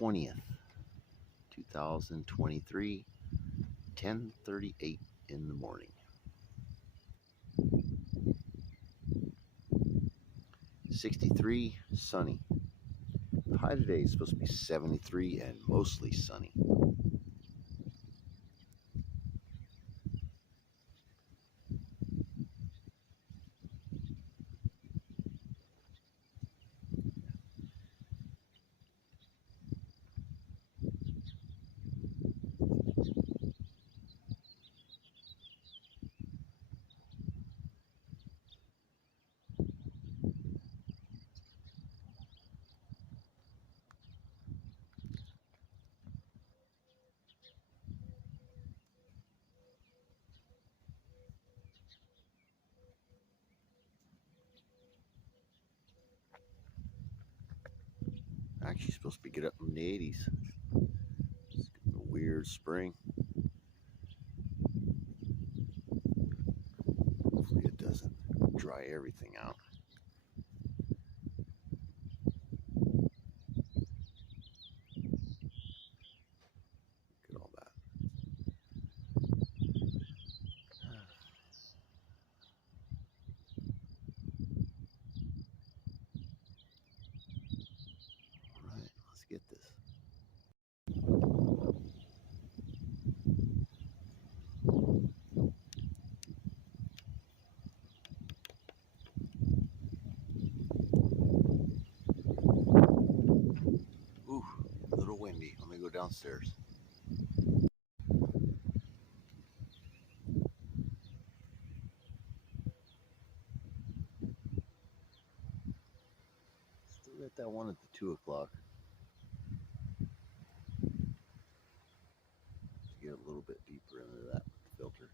20th, 2023, 10:38 in the morning. 63, sunny. The high today is supposed to be 73 and mostly sunny. Actually supposed to be get up in the 80s. It's a weird spring. Hopefully it doesn't dry everything out. Look at all that. All right, let's get this. Ooh, a little windy. Let me go downstairs. Still got that one at the 2 o'clock. Get a little bit deeper into that with the filter.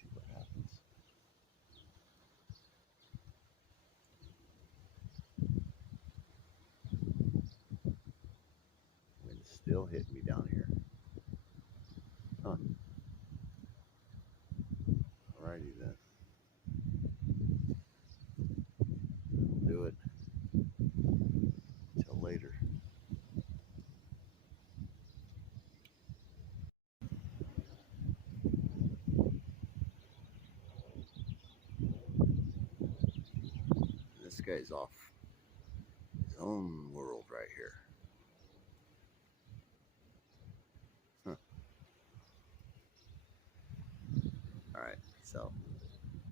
See what happens. Wind's still hitting me down here. Huh. Alrighty then. I'll do it. Till later. This guy's off his own world right here. Huh. Alright, so